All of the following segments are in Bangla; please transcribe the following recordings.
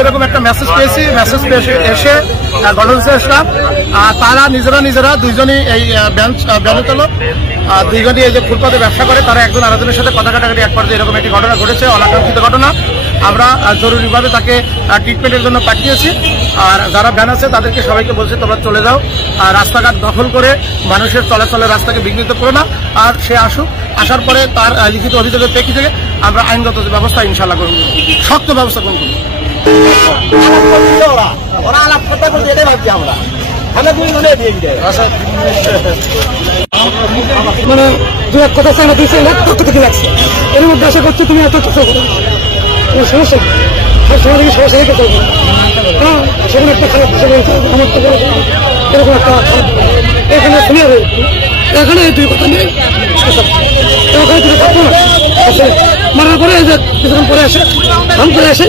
এরকম একটা মেসেজ পেয়েছি, মেসেজ এসে ঘটনাস্থলে আসলাম। তারা নিজেরা দুইজনই এই ব্যানে তোলো, দুইজনই এই যে ফুটপাতে ব্যবসা করে, তারা একজন আরেকজনের সাথে কথা কাটাকাটি এক পর্যায়ে এরকম একটি ঘটনা ঘটেছে, অনাকাঙ্ক্ষিত ঘটনা। আমরা জরুরিভাবে তাকে ট্রিটমেন্টের জন্য পাঠিয়েছি। আর যারা ভ্যান আছে তাদেরকে সবাইকে বলছে তোমরা চলে যাও, আর রাস্তাঘাট দখল করে মানুষের চলাচলের রাস্তাকে বিঘ্নিত করো না। আর সে আসুক, আসার পরে তার লিখিত অভিযোগের প্রেক্ষিতে আমরা আইনগত ব্যবস্থা ইনশাআল্লাহ গ্রহণ করব, শক্ত ব্যবস্থা গ্রহণ করব। মানে দু এক কথা চাই না, দুই লাখ পক্ষ থেকে লাগছে, এর মধ্যে আশা করছি তুমি এত চেষ্টা করো, সমস্যা নেই, সব সময় থেকে সমস্যা নিতে চাইবো। হ্যাঁ, সেখানে একটা খারাপ আমার তো এরকম একটা এখানে শুনে এখানে এই দুই কথা নিয়ে ওখানে তুমি থাকবো না। মারার পরে কিছুক্ষণ পরে আসে ধান করে আসে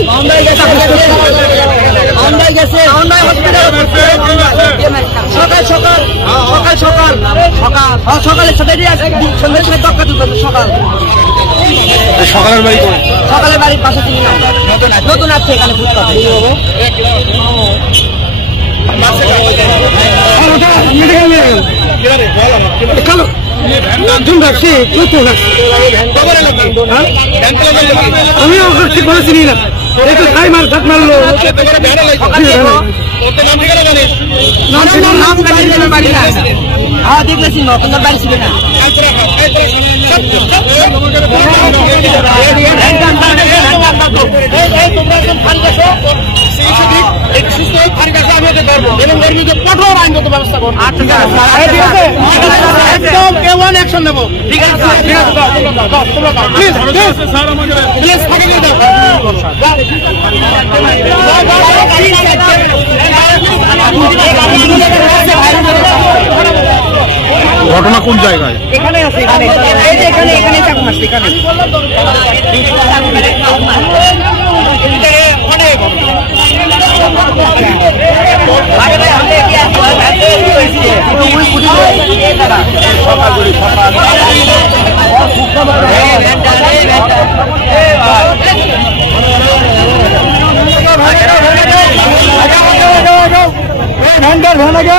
সকালের বাড়ি সকালের বাড়ির পাশে থেকে নতুন আছে এখানে আমি ঠিক করে চিনি না, একটু খাই মার ধাক মারলো দেখলেছি নতুন বাড়ি ছিল না। কঠোর আইনগত ব্যবস্থা করবো, একদম A1 অ্যাকশন নেবো। ঠিক আছে ঘটনা কোন জায়গায়? এখানে আছে, এখানে চাকু মারছে, এখানে ভ্যানগার ভ্যান আগে